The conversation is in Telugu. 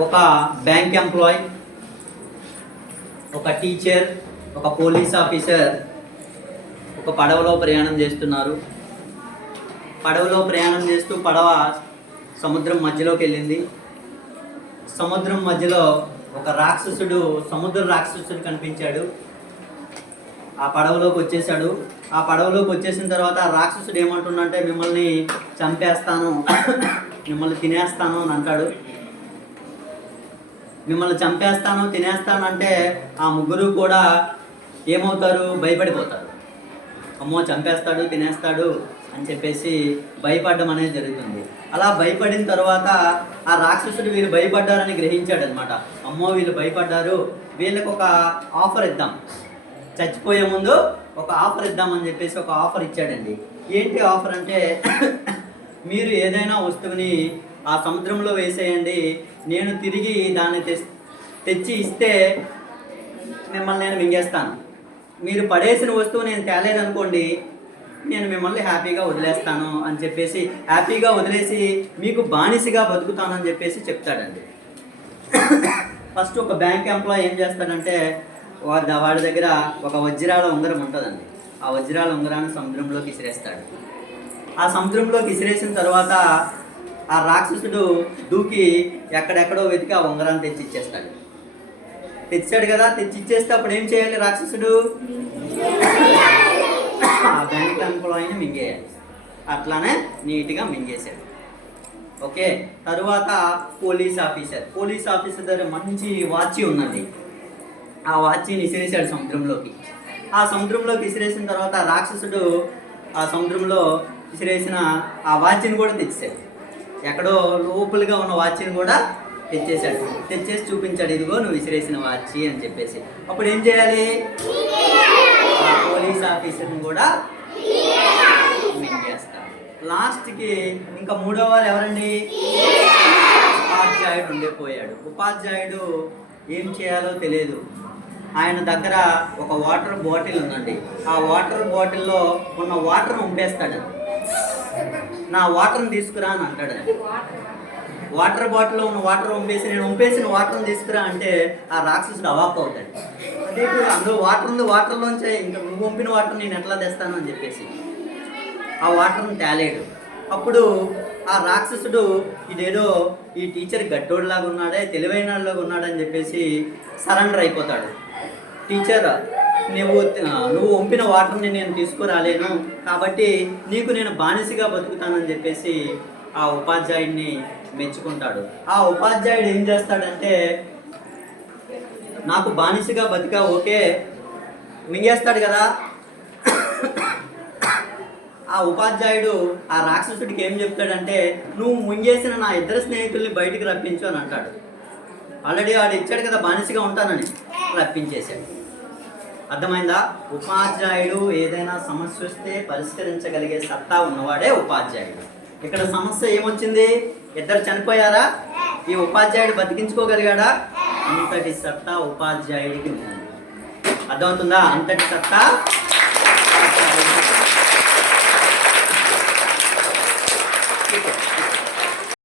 ఒక బ్యాంక్ ఎంప్లాయ్, ఒక టీచర్, ఒక పోలీస్ ఆఫీసర్ ఒక పడవలో ప్రయాణం చేస్తున్నారు. పడవలో ప్రయాణం చేస్తూ పడవ సముద్రం మధ్యలోకి వెళ్ళింది. సముద్రం మధ్యలో ఒక రాక్షసుడు, సముద్ర రాక్షసుడు కనిపించాడు. ఆ పడవలోకి వచ్చేసాడు. ఆ పడవలోకి వచ్చేసిన తర్వాత ఆ రాక్షసుడు ఏమంటుండంటే మిమ్మల్ని చంపేస్తాను, మిమ్మల్ని తినేస్తాను అని అంటాడు. మిమ్మల్ని చంపేస్తాను, తినేస్తాను అంటే ఆ ముగ్గురు కూడా ఏమవుతారు? భయపడిపోతారు. అమ్మో చంపేస్తాడు, తినేస్తాడు అని చెప్పేసి భయపడడం అనేది జరుగుతుంది. అలా భయపడిన తర్వాత ఆ రాక్షసుడు వీళ్ళు భయపడ్డారని గ్రహించాడు అనమాట. అమ్మో వీళ్ళు భయపడ్డారు, వీళ్ళకి ఒక ఆఫర్ ఇద్దాం, చచ్చిపోయే ముందు ఒక ఆఫర్ ఇద్దామని చెప్పేసి ఒక ఆఫర్ ఇచ్చాడండి. ఏంటి ఆఫర్ అంటే మీరు ఏదైనా వస్తువుని ఆ సముద్రంలో వేసేయండి, నేను తిరిగి దాన్ని తెచ్చి ఇస్తే మిమ్మల్ని నేను మింగేస్తాను. మీరు పడేసిన వస్తువు నేను తేలేదనుకోండి, నేను మిమ్మల్ని హ్యాపీగా వదిలేస్తాను అని చెప్పేసి, హ్యాపీగా వదిలేసి మీకు బానిసగా బతుకుతానని చెప్పేసి చెప్తాడండి. ఫస్ట్ ఒక బ్యాంక్ ఎంప్లాయ్ ఏం చేస్తాడంటే వాడి దగ్గర ఒక వజ్రాల ఉంగరం ఉంటుందండి. ఆ వజ్రాల ఉంగరాన్ని సముద్రంలోకి విసిరేస్తాడు. ఆ సముద్రంలోకి విసిరేసిన తర్వాత ఆ రాక్షసుడు దూకి ఎక్కడెక్కడో వెతికి ఆ ఉంగరాన్ని తెచ్చి ఇచ్చేస్తాడు. తెచ్చాడు కదా, తెచ్చి ఇచ్చేస్తే అప్పుడు ఏం చేయాలి? రాక్షసుడు ఆ బ్యాంక్ ఎంప్లాయీని మింగేయాలి. అట్లానే నీట్గా మింగేశాడు. ఓకే, తరువాత పోలీస్ ఆఫీసర్ దగ్గర మంచి వాచి ఉందండి. ఆ వాచిని విసిరేసాడు సముద్రంలోకి. ఆ సముద్రంలోకి విసిరేసిన తర్వాత రాక్షసుడు ఆ సముద్రంలో విసిరేసిన ఆ వాచిని కూడా తెచ్చేసాడు. ఎక్కడో లోపలిగా ఉన్న వాచిని కూడా తెచ్చేసాడు. తెచ్చేసి చూపించాడు, ఇదిగో నువ్వు విసిరేసిన వాచి అని చెప్పేసి. అప్పుడు ఏం చేయాలి? ఆ పోలీస్ ఆఫీసర్ని కూడా మింగేస్తాడు. లాస్ట్కి ఇంకా మూడో వారు ఎవరండి? ఉపాధ్యాయుడు ఉండిపోయాడు. ఉపాధ్యాయుడు ఏం చేయాలో తెలియదు. ఆయన దగ్గర ఒక వాటర్ బాటిల్ ఉందండి. ఆ వాటర్ బాటిల్లో ఉన్న వాటర్ ఉంపేస్తాడు. నా వాటర్ని తీసుకురా అని అంటాడు. వాటర్ బాటిల్లో ఉన్న వాటర్ ఉంపేసి, నేను ఉంపేసిన వాటర్ని తీసుకురా అంటే ఆ రాక్షసుడు అవాక్ అవుతాడు. అదే అందులో వాటర్ ఉంది, వాటర్లోంచి ఇంకా నువ్వు పంపిన వాటర్ నేను ఎట్లా తెస్తాను అని చెప్పేసి ఆ వాటర్ని తేలేడు. అప్పుడు ఆ రాక్షసుడు ఇదేదో ఈ టీచర్ గట్టోడిలాగా ఉన్నాడే, తెలివైన లాగా ఉన్నాడని చెప్పేసి సరెండర్ అయిపోతాడు. టీచర్, నువ్వు వంపిన వాటర్ని నేను తీసుకురాలేను, కాబట్టి నీకు నేను బానిసగా బతుకుతానని చెప్పేసి ఆ ఉపాధ్యాయుడిని మెచ్చుకుంటాడు. ఆ ఉపాధ్యాయుడు ఏం చేస్తాడంటే నాకు బానిసగా బతికా ఓకే, మింగేస్తాడు కదా. ఆ ఉపాధ్యాయుడు ఆ రాక్షసుడికి ఏం చెప్తాడంటే నువ్వు మింగేసిన నా ఇద్దరు స్నేహితుల్ని బయటికి రప్పించు అని అంటాడు. ఆల్రెడీ వాడు ఇచ్చాడు కదా బానిసగా ఉంటానని, రప్పించేశాడు. అర్థమైందా? ఉపాధ్యాయుడు ఏదైనా సమస్య వస్తే పరిష్కరించగలిగే సత్తా ఉన్నవాడే ఉపాధ్యాయుడు. ఇక్కడ సమస్య ఏమొచ్చింది? ఇద్దరు చనిపోయారా? ఈ ఉపాధ్యాయుడు బతికించుకోగలిగాడా? అంతటి సత్తా ఉపాధ్యాయుడికి ఉంది. అర్థమవుతుందా? అంతటి సత్తా